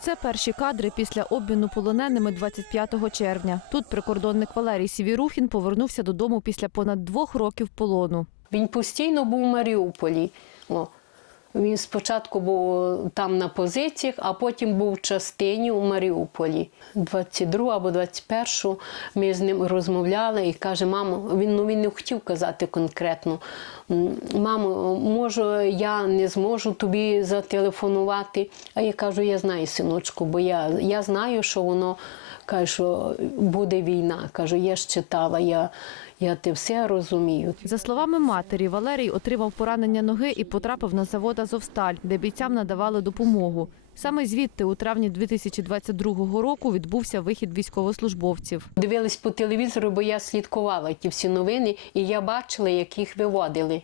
Це перші кадри після обміну полоненими 25 червня. Тут прикордонник Валерій Сівірухін повернувся додому після понад двох років полону. Він постійно був у Маріуполі. Він спочатку був там на позиціях, а потім був в частині у Маріуполі. 22 або 21 ми з ним розмовляли і каже, мамо, він, ну, він не хотів казати конкретно. Мамо, може, я не зможу тобі зателефонувати. А я кажу, я знаю, синочку, бо я, я знаю, що воно каже, що буде війна. Кажу, я ж читала, я, я те все розумію. За словами матері, Валерій отримав поранення ноги і потрапив на завод Азовсталь, де бійцям надавали допомогу. Саме звідти у травні 2022 року відбувся вихід військовослужбовців. Дивились по телевізору, бо я слідкувала ті всі новини, і я бачила, як їх виводили.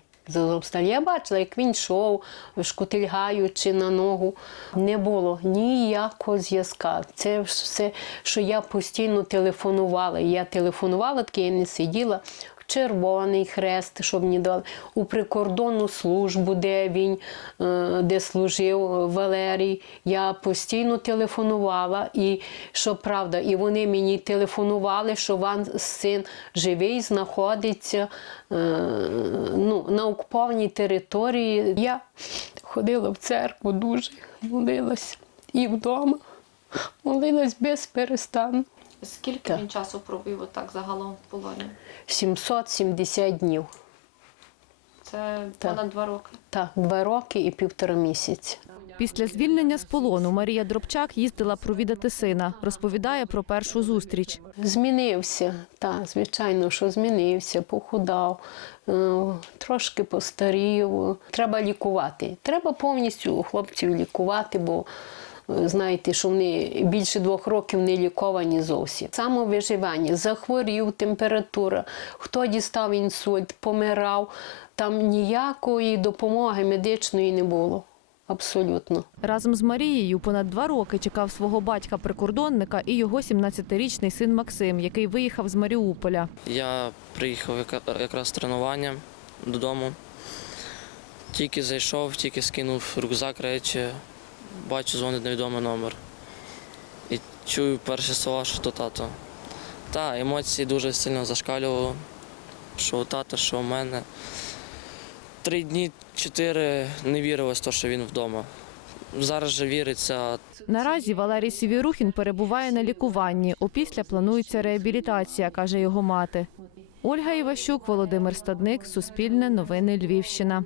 Я бачила, як він йшов, шкутильгаючи на ногу. Не було ніякого зв'язка. Це все, що я постійно телефонувала. Я телефонувала, таки я не сиділа. Червоний хрест, щоб мені дали у прикордонну службу, де він е, де служив Валерій. Я постійно телефонувала, і що правда, і вони мені телефонували, що вам син живий, знаходиться е, ну, на окупованій території. Я ходила в церкву дуже, молилася і вдома, молилась без перестану. Скільки Так. він часу пробив отак загалом в полоні? 770 днів. Це Так. понад два роки. Так, два роки і півтора місяця. Після звільнення з полону Марія Дробчак їздила провідати сина. Розповідає про першу зустріч. Змінився, так, звичайно, що змінився, похудав, е, трошки постарів. Треба лікувати. Треба повністю хлопців лікувати, бо знаєте, що вони більше двох років не ліковані зовсім. Самовиживання, захворів, температура, хто дістав інсульт, помирав. Там ніякої допомоги медичної не було. Абсолютно. Разом з Марією понад два роки чекав свого батька-прикордонника і його 17-річний син Максим, який виїхав з Маріуполя. Я приїхав якраз з тренування додому. Тільки зайшов, тільки скинув рюкзак речі, бачу, дзвонить невідомий номер. І чую перші слова, що то тато. Та, емоції дуже сильно зашкалювали, що у тата, що у мене. Три дні, чотири не вірилось, то, що він вдома. Зараз же віриться, Наразі Валерій Сівірухін перебуває на лікуванні. Опісля планується реабілітація, каже його мати. Ольга Іващук, Володимир Стадник, Суспільне, Новини Львівщина.